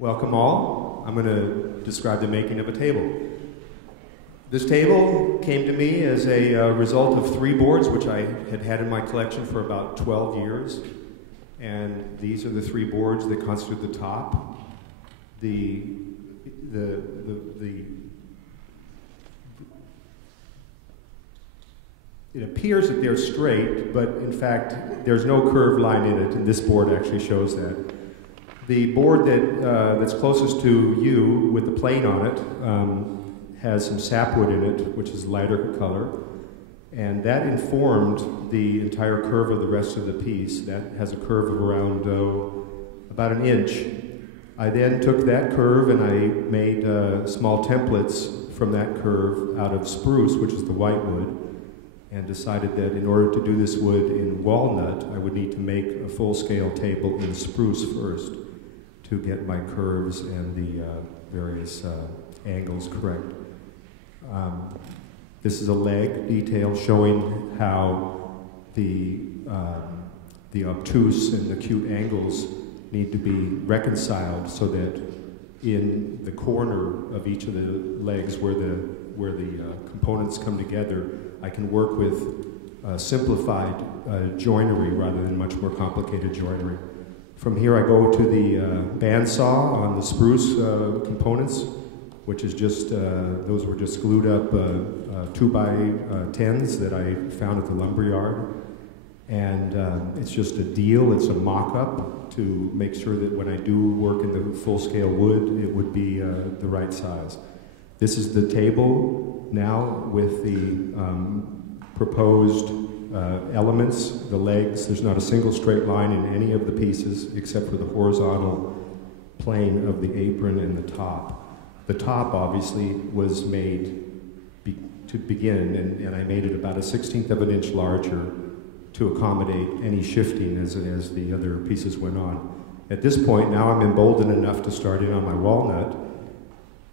Welcome all. I'm going to describe the making of a table. This table came to me as a result of 3 boards which I had had in my collection for about 12 years. And these are the 3 boards that constitute the top. It appears that they're straight, but in fact there's no curved line in it, and this board actually shows that. The board that's closest to you with the plane on it has some sapwood in it, which is lighter color, and that informed the entire curve of the rest of the piece. That has a curve of around about 1 inch. I then took that curve and I made small templates from that curve out of spruce, which is the white wood, and decided that in order to do this wood in walnut, I would need to make a full-scale table in spruce first to get my curves and the various angles correct. This is a leg detail showing how the obtuse and acute angles need to be reconciled so that in the corner of each of the legs where the components come together, I can work with simplified joinery rather than much more complicated joinery. From here I go to the bandsaw on the spruce components, which is just, those were just glued up 2x10s that I found at the lumberyard. And it's just a deal, it's a mock-up to make sure that when I do work in the full-scale wood, it would be the right size. This is the table now with the proposed elements, the legs. There's not a single straight line in any of the pieces except for the horizontal plane of the apron and the top. The top obviously was made to begin, and I made it about 1/16 of an inch larger to accommodate any shifting as the other pieces went on. At this point, now I'm emboldened enough to start in on my walnut.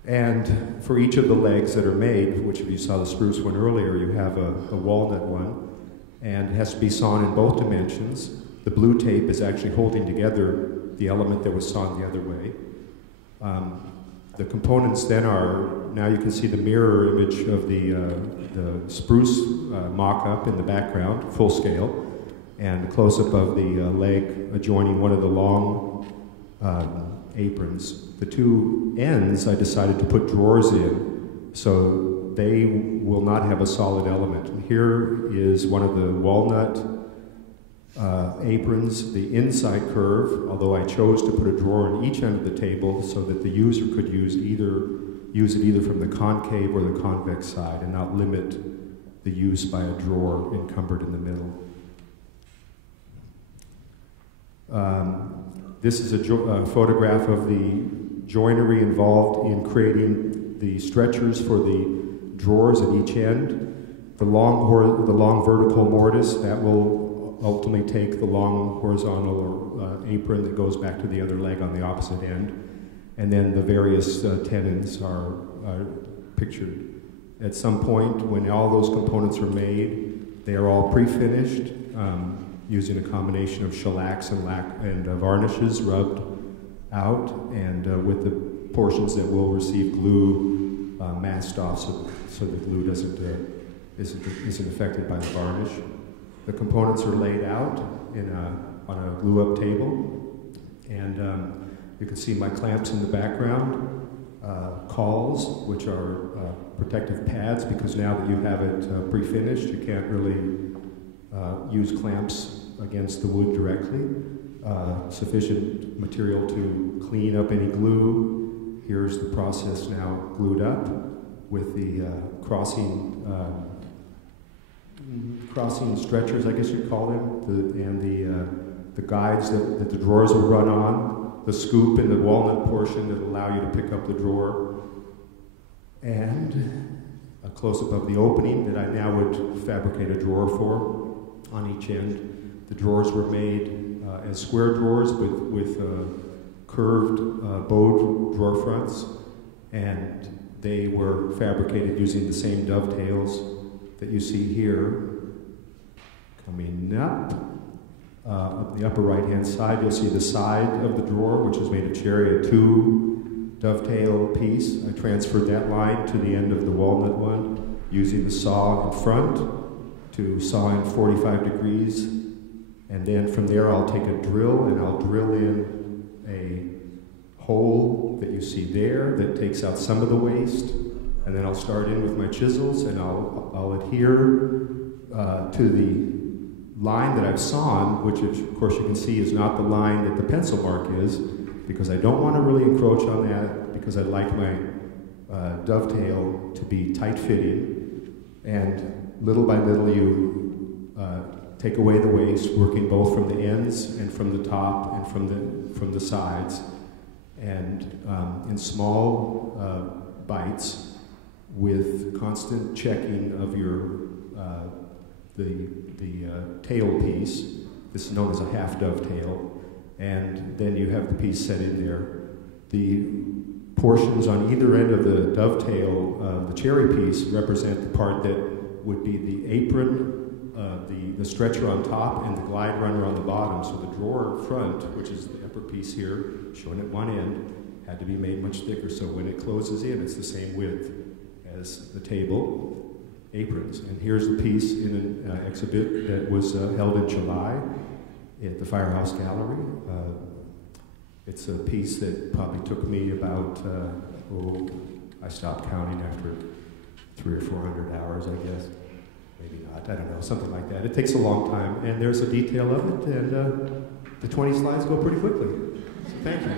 And for each of the legs that are made, which if you saw the spruce one earlier, you have a walnut one, and it has to be sawn in both dimensions. The blue tape is actually holding together the element that was sawn the other way. The components then are, now you can see the mirror image of the spruce mock-up in the background, full scale, and a close-up of the leg adjoining one of the long aprons. The 2 ends I decided to put drawers in, so they will not have a solid element. And here is one of the walnut aprons, the inside curve, although I chose to put a drawer on each end of the table so that the user could use it either from the concave or the convex side and not limit the use by a drawer encumbered in the middle. This is a photograph of the joinery involved in creating the stretchers for the drawers at each end. The long vertical mortise, that will ultimately take the long horizontal apron that goes back to the other leg on the opposite end. And then the various tenons are pictured. At some point, when all those components are made, they are all pre-finished using a combination of shellacs and varnishes rubbed out, and with the portions that will receive glue masked off so the glue isn't affected by the varnish. The components are laid out on a glue-up table, and you can see my clamps in the background, cauls, which are protective pads, because now that you have it pre-finished, you can't really use clamps against the wood directly. Sufficient material to clean up any glue. Here's the process now glued up with the crossing stretchers, I guess you'd call them, and the guides that the drawers will run on, the scoop and the walnut portion that allow you to pick up the drawer, and a close-up of the opening that I now would fabricate a drawer for on each end. The drawers were made as square drawers with curved bowed drawer fronts, and they were fabricated using the same dovetails that you see here coming up. Up the upper right-hand side, you'll see the side of the drawer, which is made of cherry, a 2 dovetail piece. I transferred that line to the end of the walnut one, using the saw in front to saw in 45 degrees. And then from there, I'll take a drill and I'll drill in a hole that you see there that takes out some of the waste. And then I'll start in with my chisels and I'll adhere to the line that I've sawn, which of course you can see is not the line that the pencil mark is, because I don't want to really encroach on that, because I'd like my dovetail to be tight-fitting. And little by little you take away the waste, working both from the ends and from the top and from the sides, and in small bites, with constant checking of your the tail piece. This is known as a half dovetail, and then you have the piece set in there. The portions on either end of the dovetail, the cherry piece, represent the part that would be the apron, the stretcher on top, and the glide runner on the bottom. So the drawer front, which is the upper piece here, shown at one end, had to be made much thicker, so when it closes in, it's the same width as the table aprons. And here's the piece in an exhibit that was held in July at the Firehouse Gallery. It's a piece that probably took me about, I stopped counting after 300 or 400 hours, I guess. Maybe not, I don't know, something like that. It takes a long time, and there's a detail of it, and the 20 slides go pretty quickly. So thank you.